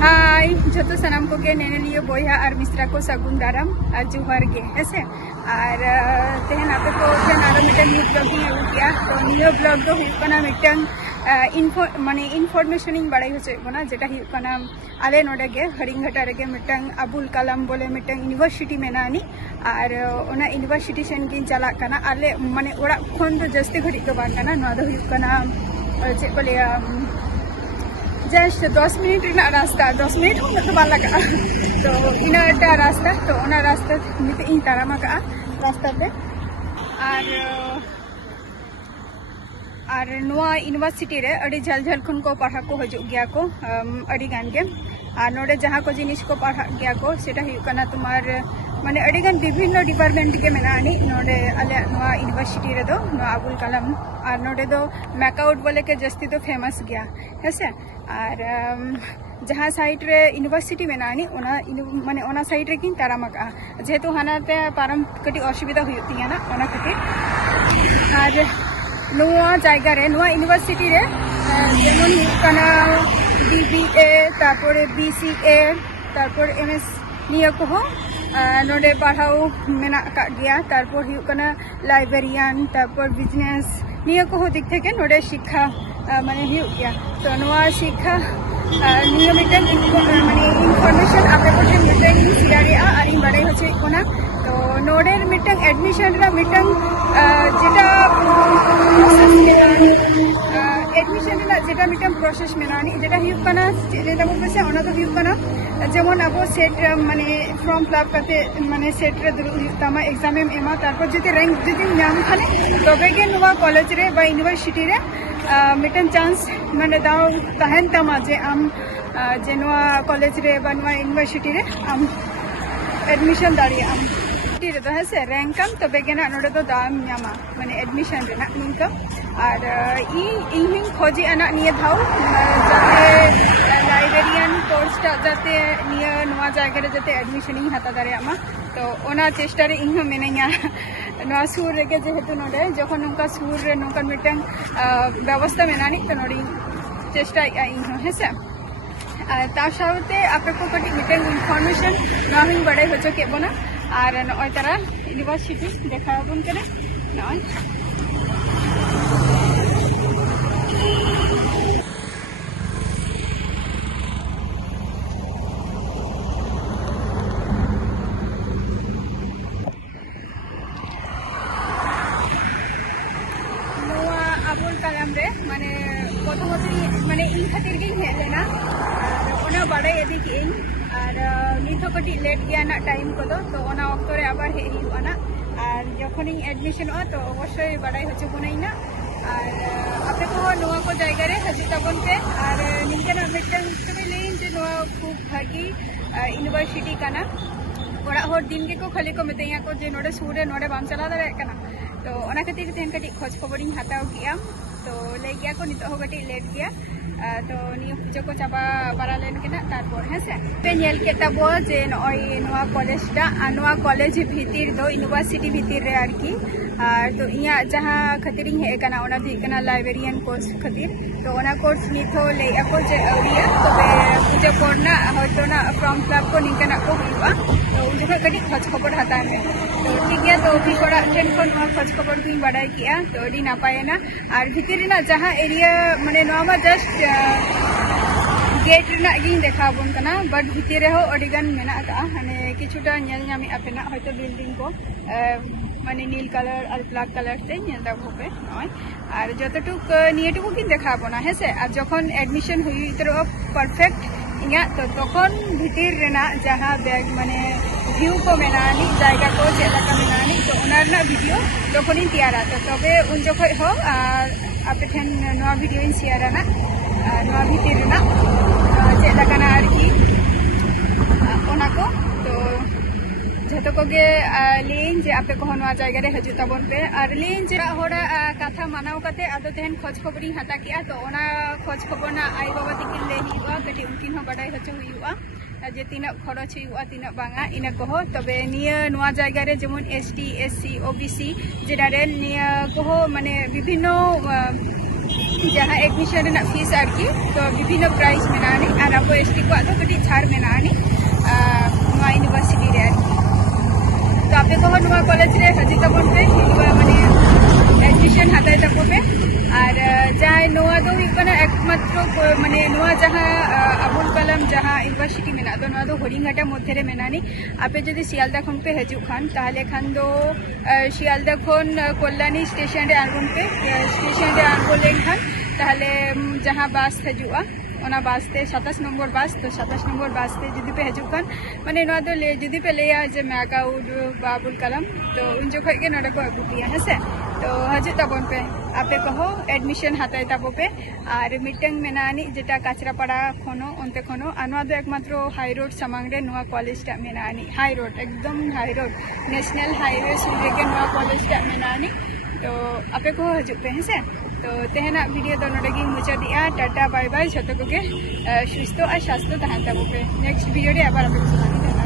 हाय जो सनाम को नेनलिया बया और मिश्रा को सगुन दाराम और जुहार गे हेसे और तेहन आपे को मिटन न्यू ब्लॉग अगू किया तो न्यू ब्लॉग दो हुकना मिटन माने इनफॉर्मेशन बड़ाई होना जेटा हुकना आले नोडे गे हरिंगघाटा रेगे मिटन अबुल कलाम बोले मिटन यूनिवर्सिटी मेनानी और ओना यूनिवर्सिटी सेन गिन चला कना आले माने ओड़ा खन दो जस्ती घड़ी दो बान कना नोआ दो हुकना चे को लिया जस्ट 10 मिनट रास्ता 10 मिनट हो मतलब लगा तो इना रास्ता तो ओना रास्ता नित इन तारामा का रास्ता पे और नोआ यूनिवर्सिटी रे अड़ी झल झल खन को पढ़ा को हजू गया को अड़ी गान के और नोडे जहाँ को जिनिस को पढ़ा गया को सेटा हुकना तुम्हार माने अड़ी गान विभिन्न डिपार्टमेंट के मेनानी नोडे आले नोआ यूनिवर्सिटी रे दो नोआ अबुल कलाम और नोडे दो मेकआउट बोले के जस्ती तो फेमस गया हेसे और जहाँ साइड रे यूनिवर्सिटी मेनानी ओना माने ओना साइड रे किन तारामका जेहेतु हानाते पारम कटी असुविधा हुई ना ओना खातिर और नोआ जायगा रे नोआ यूनिवर्सिटी रे जेमन हुकना बीबीए तारपर बीसीए तारपर एमएस निया को हो नोडे पढ़ाओ मेना का गया तारपर हुकना लाइब्रेरियन तारपर बिजनेस निया को हो दिख थे नोडे शिक्षा माने गया तो नोआ शिक्षा निया मिटन माने इनफॉर्मेशन आपे को मिटन सिरारिया आरी बड़े होचे कोना तो नोडे मिटन एडमिशन रा मिटन जेटा एडमिशन रा जेटा मिटन प्रोसेस मेनानी जेटा हुकना जेटा बोसे ओना तो हुकना जेमन अब सेट माने फॉर्म फिलअप करते माने सेट रे दुरुतामा एग्जाम एमा तारपर जति रैंक जति नाम खाने तबे के नोआ कॉलेज रे बा यूनिवर्सिटी रे मिटन चांस माने दाव तहन तमा जे आम जे नोआ कॉलेज रे बा नोआ यूनिवर्सिटी रे आम एडमिशन दारी आम टी रे तो हेसे रैंकम तबे के ना नोडे तो दाम न्यामा माने एडमिशन रे ना निंका और इन खोजी अना निये धाव जाते लाइब्रेरियन कोर्स जाते निये नोआ जायगा रे जाते एडमिशन ही हाता दारे आमा तो ओना चेष्टा रे इन मेनेया नोआ सूर रे के जेहेतु नोडे जखन नोका सूर रे नोका मिटन व्यवस्था मेनानी तो नोडी चेष्टा इन हेसे ता साथे आपे को कटी मिटन इनफॉर्मेशन नोहिं बड़े होचो के बना और नय तारा यूनिवर्सिटी देखा बन करे नय अबुल कलाम रे माने प्रथमत माने इन खातिर गिन हे लेना और ओना बड़े यदि किन और निथो कटी लेट गया ना टाइम को तो ओना वक्त रे आबार हे हुआना और जखन एडमिशन हो तो अवश्य बड़ाई होचे बनाइना और आपे को नोआ को जायगा रे हजिताबन पे और निंकेना मिटन तबे लेइन जे नोआ खूब भागी यूनिवर्सिटी काना ओड़ा होर दिन के को खाली को मेतेया को जे नोडे सूरे नोडे बाम चला दारे काना तो ओना खातिर तेन कटी खोज खबरिन हाताव किया तो ले गया को नितो हो कटी लेट गया तो नियो पूजा को चाबा बारा लेन केना तारपर हेसे पे नेल के तबो जे नय नोआ कॉलेज टा नोआ कॉलेज भीतिर दो यूनिवर्सिटी भीतिर रे आरकी तो इया जहां खतिरिंग हे कना ओना दी कना लाइब्रेरियन कोर्स खतिर तो ओना कोर्स निथो ले ako जे अरिया तबे पूजा पड़ना होतो ना फॉर्म फिलअप को निकना को हुआ तो उन जगह कटी खोज खबर हाता में तो ठीक गया तो भी कोड़ा टेन कोन खोज खबर की बड़ाई किया तो अडी नापाय ना और भीतिर ना जहां एरिया माने नोमा जस्ट गेट रेना गिन देखा बन कना बट भीतर रे हो अडिगान मेना का माने किछुटा नेल नामी अपेना होयतो बिल्डिंग को माने नील कलर और ब्लैक कलर से नेल दा होबे नय और जतटुक नियटुकु गिन देखा बना हेसे और जखन एडमिशन हुई तो परफेक्ट इया तो तखन भीतर रेना जहां बैग माने व्यू को मेनानी जायगा को चेला का मेनानी तो ओनारना वीडियो तखन तैयारा तो तबे उन जखय हो आपे ठेन नवा वीडियो इन शेयर ना नवा भीतर ना चेला काना आरकी ओना को तो जतो को गे लेन जे आपे को नवा जायगा रे हजू तबन पे और लेन जे होड़ा कथा मानाव कते आदो तेन खोज खबरी हाता किया तो ओना खोज खबर ना आई बाबा तिकिन ले हिवा कटी उनकिन हो बड़ाई हचो हुआ जे तीना खरच हुआ तीना बांगा इना को तबे निया नवा जायगा रे जेमन एसटी एससी ओबीसी जेनारेल निया को माने विभिन्न जहाँ एडमिशन रेना फीस आरकी तो विभिन्न प्राइस मेनानी और अब एसटी को तो कटी छाड़ मेनानी यूनिवर्सिटी रे तो आपे को कॉलेज रे हजी तबन पे माने एडमिशन हाताय तको पे और जहाँ नोआ दो हुई एकमात्र माने नोआ जहाँ अबुल कलाम जहाँ यूनिवर्सिटी मेना तो नोआ दो हरिंघाटा मध्य रे मेनानी आपे जदि सियालदा खन पे हजू खान ताहले खान दो सियालदा खन कल्याणी स्टेशन रे आंगुन पे स्टेशन रे आंगुन लेन खान ताहले जहाँ बास हजूआ ओना बास ते 27 नंबर बास तो 27 नंबर बास ते जदि पे हजू खान माने नोआ दो ले जदि पे लेया जे मैकाउड अबुल कलाम तो उन जो के नोडे को अगुतिया है से तो हजू तबन पे आपे कहो एडमिशन हाताय ताबो पे और मिटंग मेनानी जेटा काचरापाड़ा खनो उनते खनो आनवा दो एकमात्र हाई रोड सामांग रे नोआ कॉलेज टा मेनानी हाई रोड एकदम हाई रोड नेशनल हाईवे सुरे के नोआ कॉलेज टा मेनानी तो आपे को हजू पे है से तो तेहना वीडियो दो नोडे मुचा दिया टाटा बाय बाय छतो को के सुस्थो और स्वास्थ्य तहन ताबो पे नेक्स्ट वीडियो रे आबार आपे